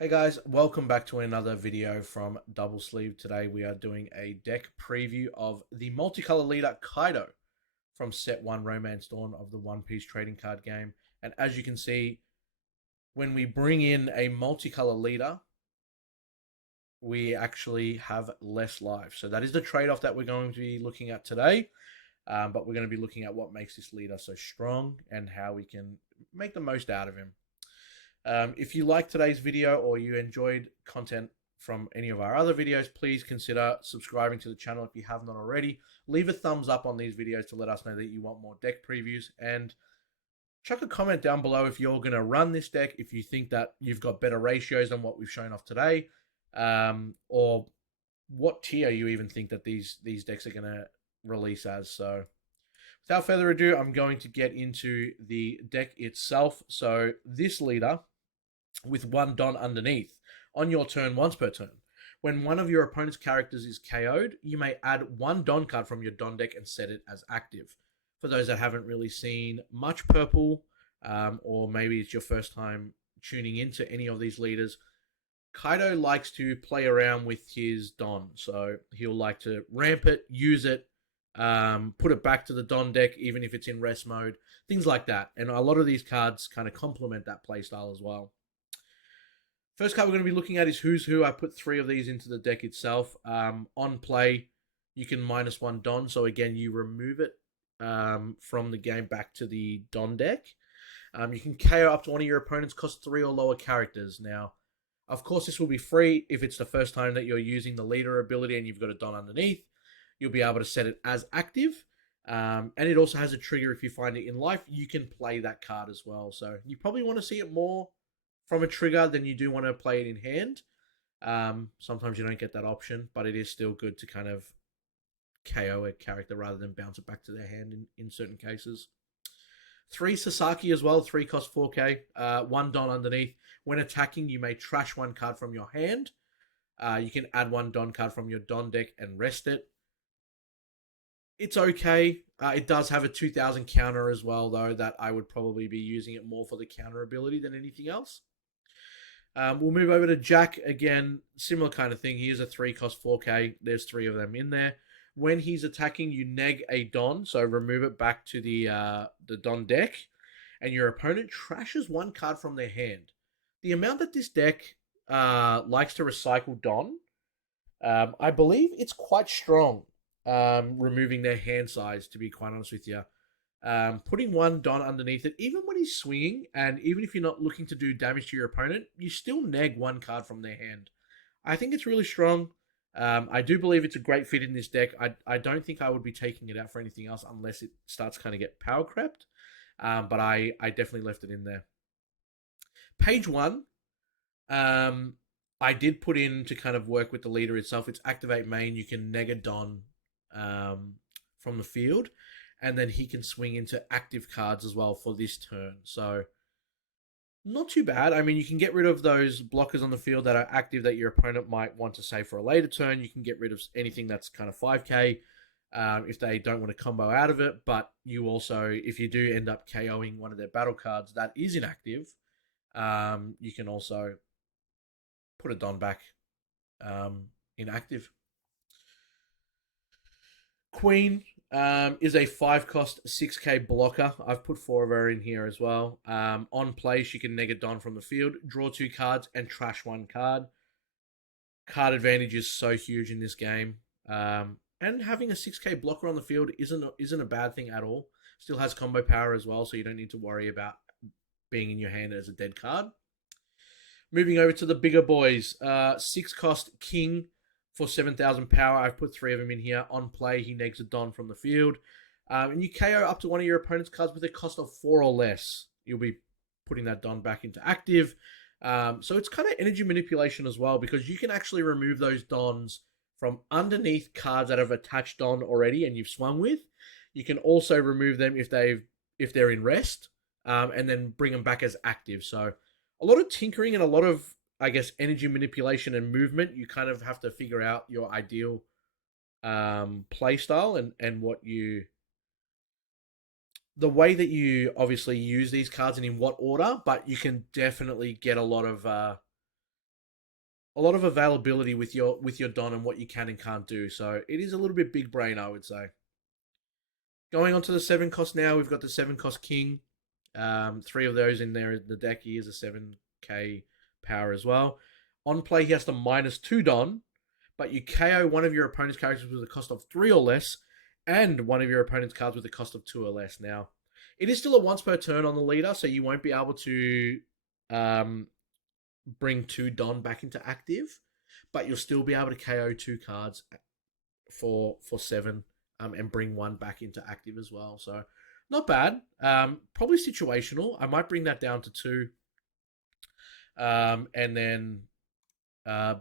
Hey guys, welcome back to another video from Double Sleeve. Today we are doing a deck preview of the multicolor leader Kaido from set 1 Romance Dawn of the One Piece trading card game. And as you can see, when we bring in a multicolor leader, we actually have less life. So that is the trade-off that we're going to be looking at today. But we're going to be looking at what makes this leader so strong and how we can make the most out of him. If you like today's video or you enjoyed content from any of our other videos, please consider subscribing to the channel if you have not already. Leave a thumbs up on these videos to let us know that you want more deck previews, and chuck a comment down below if you're going to run this deck, if you think that you've got better ratios than what we've shown off today, or what tier you even think that these decks are going to release as. So without further ado, I'm going to get into the deck itself. So this leader, with one Don underneath, on your turn once per turn. When one of your opponent's characters is KO'd, you may add one Don card from your Don deck and set it as active. For those that haven't really seen much purple, or maybe it's your first time tuning into any of these leaders, Kaido likes to play around with his Don. So he'll like to ramp it, use it, put it back to the Don deck, even if it's in rest mode, things like that. And a lot of these cards kind of complement that playstyle as well. First card we're going to be looking at is Who's Who. I put 3 of these into the deck itself. On play, you can -1 Don. So again, you remove it from the game back to the Don deck. You can KO up to one of your opponents, cost 3 or lower characters. Now, of course, this will be free if it's the first time that you're using the leader ability and you've got a Don underneath. You'll be able to set it as active. And it also has a trigger if you find it in life. You can play that card as well. So you probably want to see it more from a trigger than you do want to play it in hand. Sometimes you don't get that option, but it is still good to kind of KO a character rather than bounce it back to their hand in certain cases. 3 Sasaki as well, 3 cost 4k, 1 Don underneath. When attacking, you may trash 1 card from your hand. You can add 1 Don card from your Don deck and rest it. It's okay. It does have a 2000 counter as well, though, that I would probably be using it more for the counter ability than anything else. We'll move over to Jack again. Similar kind of thing. He is a 3 cost 4k. There's 3 of them in there. When he's attacking, you neg a Don, so remove it back to the Don deck, and your opponent trashes 1 card from their hand. The amount that this deck likes to recycle Don, I believe it's quite strong. Removing their hand size, to be quite honest with you. Putting 1 Don underneath it, even when he's swinging, and even if you're not looking to do damage to your opponent, you still neg 1 card from their hand. I think it's really strong. I do believe it's a great fit in this deck. I don't think I would be taking it out for anything else unless it starts kind of get power crept. But I definitely left it in there. Page 1, I did put in to kind of work with the leader itself. It's activate main. You can neg a Don from the field, and then he can swing into active cards as well for this turn. So not too bad. I mean, you can get rid of those blockers on the field that are active that your opponent might want to save for a later turn. You can get rid of anything that's kind of 5k if they don't want to combo out of it. But you also, if you do end up KOing one of their battle cards that is inactive, you can also put a Don back inactive. Queen is a 5 cost 6k blocker. I've put 4 of her in here as well. On play, she can neg a Don from the field, draw 2 cards, and trash 1 card. Card advantage is so huge in this game. And having a 6k blocker on the field isn't a bad thing at all. Still has combo power as well, so you don't need to worry about being in your hand as a dead card. Moving over to the bigger boys. 6 cost King for 7,000 power. I've put 3 of them in here. On play, he negs a Don from the field. And you KO up to one of your opponent's cards with a cost of 4 or less. You'll be putting that Don back into active. So it's kind of energy manipulation as well, because you can actually remove those Dons from underneath cards that have attached Don already and you've swung with. You can also remove them if they're in rest, and then bring them back as active. So a lot of tinkering and a lot of, I guess, energy manipulation and movement. You kind of have to figure out your ideal play style and what you, the way that you obviously use these cards and in what order, but you can definitely get a lot of a lot of availability with your Don and what you can and can't do. So it is a little bit big brain, I would say. Going on to the 7 cost now, we've got the 7 cost King. Three of those in there. The deck, he is a 7k power as well. On play, he has to -2 Don, but you KO one of your opponent's characters with a cost of 3 or less, and one of your opponent's cards with a cost of 2 or less. Now, it is still a once per turn on the leader, so you won't be able to bring 2 Don back into active, but you'll still be able to KO 2 cards for 7, and bring 1 back into active as well. So not bad. Probably situational. I might bring that down to 2, and then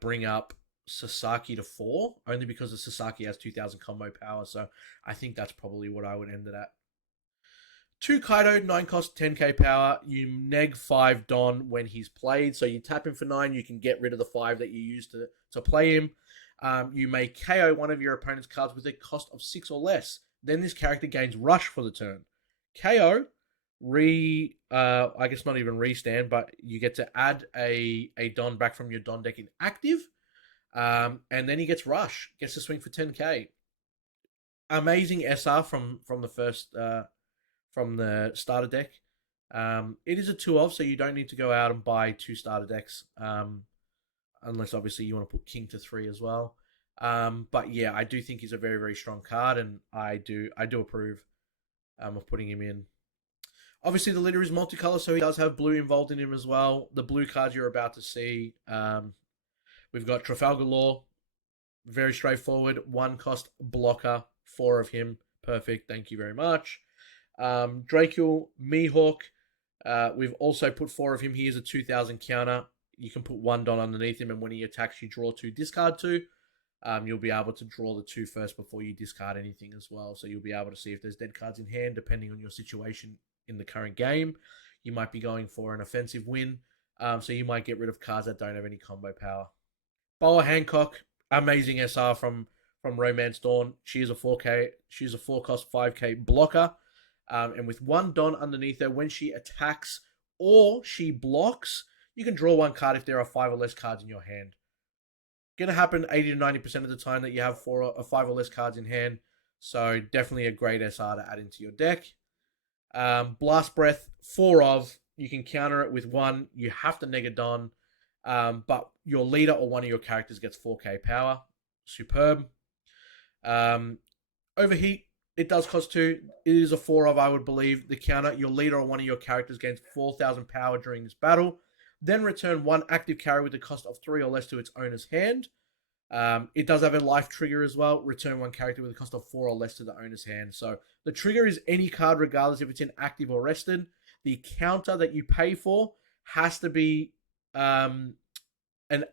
bring up Sasaki to 4, only because the Sasaki has 2000 combo power. So I think that's probably what I would end it at. 2 Kaido, 9 cost, 10k power. You neg 5 Don when he's played. So you tap him for 9, you can get rid of the 5 that you used to play him. You may KO one of your opponent's cards with a cost of 6 or less. Then this character gains Rush for the turn. KO, I guess not even restand, but you get to add a Don back from your Don deck in active. And then he gets Rush, gets to swing for 10k. Amazing SR from the first from the starter deck. It is a 2-of, so you don't need to go out and buy 2 starter decks, unless obviously you want to put King to 3 as well. But yeah, I do think he's a very, very strong card, and I do approve of putting him in. Obviously, the leader is multicolor, so he does have blue involved in him as well. The blue cards you're about to see, we've got Trafalgar Law, very straightforward, 1 cost blocker, 4 of him, perfect, thank you very much. Dracul, Mihawk, we've also put 4 of him. He is a 2000 counter. You can put 1 Don underneath him, and when he attacks, you draw 2, discard 2. You'll be able to draw the 2 first before you discard anything as well. So you'll be able to see if there's dead cards in hand, depending on your situation in the current game. You might be going for an offensive win, so you might get rid of cards that don't have any combo power. Boa Hancock, amazing SR from Romance Dawn. She is a 4k. She's a 4-cost 5k blocker, and with 1 Don underneath her, when she attacks or she blocks, you can draw 1 card if there are 5 or less cards in your hand. Going to happen 80 to 90% of the time that you have 5 or less cards in hand. So definitely a great SR to add into your deck. Blast Breath, 4 of. You can counter it with 1. You have to neg a Don. But your leader or one of your characters gets 4k power. Superb. Overheat, it does cost 2. It is a 4 of, I would believe. The counter, your leader or one of your characters gains 4000 power during this battle. Then return 1 active carry with a cost of 3 or less to its owner's hand. It does have a life trigger as well. Return 1 character with a cost of 4 or less to the owner's hand. So the trigger is any card regardless if it's in active or rested. The counter that you pay for has to be an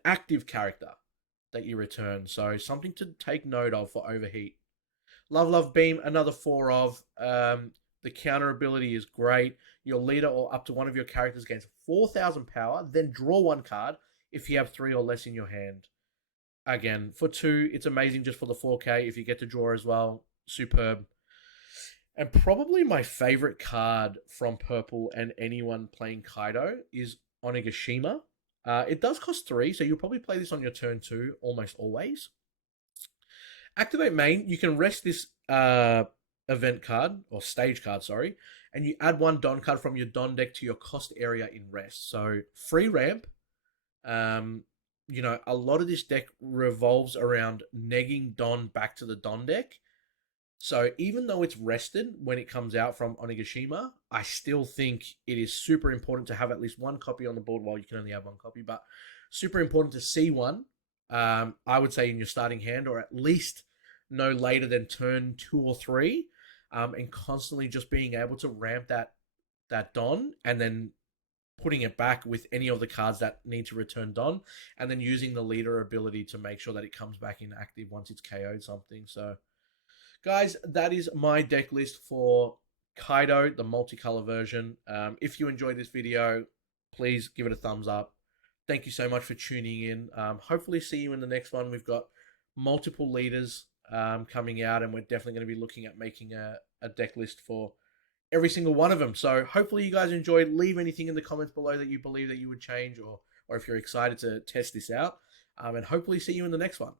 active character that you return. So something to take note of for Overheat. Love Beam, another 4 of. The counter ability is great. Your leader or up to one of your characters gains 4000 power, then draw 1 card if you have 3 or less in your hand. Again, for 2, it's amazing just for the 4k. If you get to draw as well, superb. And probably my favorite card from Purple and anyone playing Kaido is Onigashima. It does cost 3, so you'll probably play this on your turn 2 almost always. Activate main, you can rest this event card, or stage card, sorry, and you add 1 Don card from your Don deck to your cost area in rest. So free ramp. A lot of this deck revolves around negging Don back to the Don deck. So even though it's rested when it comes out from Onigashima, I still think it is super important to have at least 1 copy on the board. Well, you can only have 1 copy, but super important to see 1. I would say in your starting hand, or at least no later than turn 2 or 3, and constantly just being able to ramp that Don and then putting it back with any of the cards that need to return Don, and then using the leader ability to make sure that it comes back in active once it's KO'd something. So, guys, that is my deck list for Kaido, the multicolor version. If you enjoyed this video, please give it a thumbs up. Thank you so much for tuning in. Hopefully see you in the next one. We've got multiple leaders coming out, and we're definitely going to be looking at making a deck list for every single one of them. So hopefully you guys enjoyed. Leave anything in the comments below that you believe that you would change, or if you're excited to test this out. and hopefully see you in the next one.